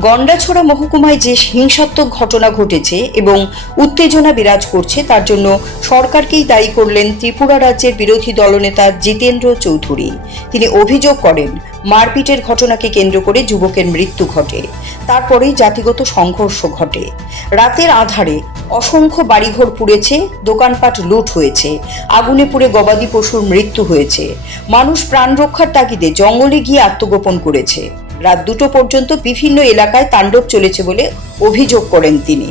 গন্ডাছড়া মহকুমায় যে হিংসাত্মক ঘটনা ঘটেছে এবং উত্তেজনা বিরাজ করছে, তার জন্য সরকারকেই দায়ী করলেন ত্রিপুরা রাজ্যের বিরোধী দলনেতা জিতেন্দ্র চৌধুরী। তিনি অভিযোগ করেন, মারপিটের ঘটনাকে কেন্দ্র করে যুবকের মৃত্যু ঘটে, তারপরেই জাতিগত সংঘর্ষ ঘটে। রাতের আধারে অসংখ্য বাড়িঘর পুড়েছে, দোকানপাট লুট হয়েছে, আগুনে পুড়ে গবাদি পশুর মৃত্যু হয়েছে। মানুষ প্রাণ রক্ষার তাগিদে জঙ্গলে গিয়ে আত্মগোপন করেছে। রাত দুটো পর্যন্ত বিভিন্ন এলাকায় তাণ্ডব চলেছে বলে অভিযোগ করেন তিনি।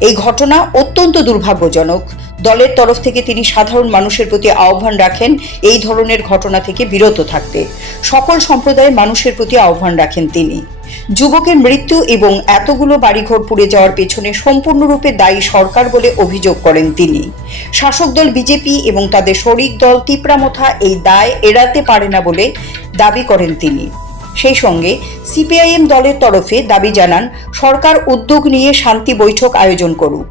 এই ঘটনা অত্যন্ত দুর্ভাগ্যজনক। দলের তরফ থেকে তিনি সাধারণ মানুষের প্রতি আহ্বান রাখেন এই ধরনের ঘটনা থেকে বিরত থাকতে। সকল সম্প্রদায়ের মানুষের প্রতি আহ্বান রাখেন তিনি। যুবকের মৃত্যু এবং এতগুলো বাড়িঘর পুড়ে যাওয়ার পেছনে সম্পূর্ণরূপে দায়ী সরকার বলে অভিযোগ করেন তিনি। শাসক দল বিজেপি এবং তাদের শরিক দল তিপ্রামথা এই দায় এড়াতে পারে না বলে দাবি করেন তিনি। সেই সঙ্গে সিপিআইএম দলের তরফে দাবি জানান, সরকার উদ্যোগ নিয়ে শান্তি বৈঠক আয়োজন করুক।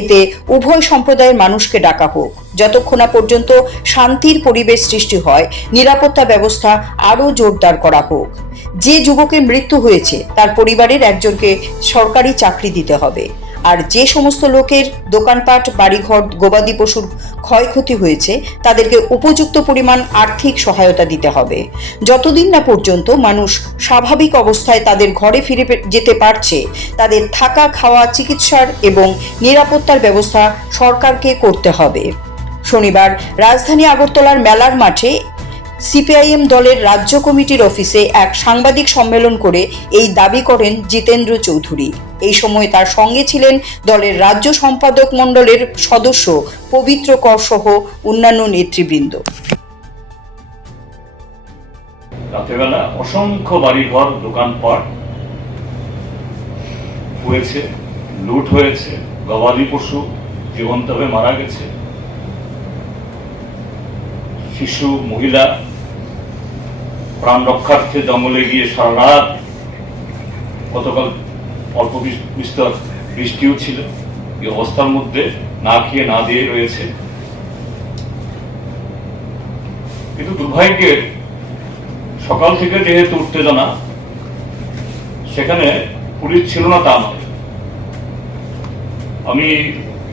এতে উভয় সম্প্রদায়ের মানুষকে ডাকা হোক। যতক্ষণ না পর্যন্ত শান্তির পরিবেশ সৃষ্টি হয়, নিরাপত্তা ব্যবস্থা আরও জোরদার করা হোক। যে যুবকের মৃত্যু হয়েছে, তার পরিবারের একজনকে সরকারি চাকরি দিতে হবে। আর যে সমস্ত লোকের দোকানপাট, বাড়িঘর, গবাদি পশুর ক্ষয়ক্ষতি হয়েছে, তাদেরকে উপযুক্ত পরিমাণ আর্থিক সহায়তা দিতে হবে। যতদিন না পর্যন্ত মানুষ স্বাভাবিক অবস্থায় তাদের ঘরে ফিরে যেতে পারছে, তাদের থাকা, খাওয়া, চিকিৎসার এবং নিরাপত্তার ব্যবস্থা সরকারকে করতে হবে। শনিবার রাজধানী আগরতলার মেলার মাঠে সিপিআইএম দলের রাজ্য কমিটির অফিসে এক সাংবাদিক সম্মেলন করে এই দাবি করেন জিতেন্দ্র চৌধুরী। এই সময় তার সঙ্গে ছিলেন দলের রাজ্য সম্পাদক মণ্ডলের সদস্য পবিত্র কর সহ অন্যান্য নেতৃবৃন্দ। রাতেরবেলা অসংখ্য বাড়িঘর, দোকানপাট হয়েছে, লুট হয়েছে, গবাদি পশু জীবন্তভাবে মারা গেছে। শিশু, মহিলা প্রাণ রক্ষার্থে জঙ্গলে গিয়ে সারা রাত গতকাল অল্প বিস্তর বৃষ্টিও ছিল। এই অবস্থার মধ্যে না খেয়ে না দিয়ে রয়েছে। কিন্তু দুর্ভাগ্যের সকাল থেকে যেহেতু উত্তেজনা, সেখানে পুলিশ ছিল না তা নয়। আমি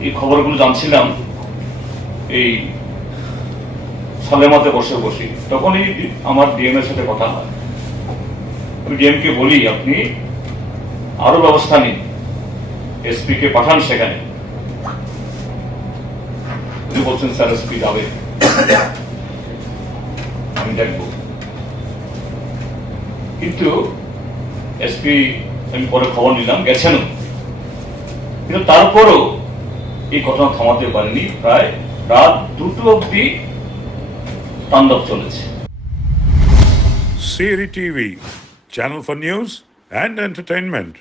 এই খবরগুলো জানছিলাম। এই সালেমাতে বসে বসি। তখনই আমার ডিএম এর সাথে কথা হয়। আমি ডিএম কে বলি, আপনি আরও ব্যবস্থা নিন। এসপি কে পাঠান সেখানে। উনি বলছেন, স্যার এসপি যাবে। আমি দেখব। কিন্তু এসপি আমি পরে খবর নিলাম, গেছেন কিন্তু তারপরও এই ঘটনা থামাতে পারেনি। প্রায় রাত দুটো অব্দি তাণ্ডব চলেছে Siri TV, channel for news and entertainment.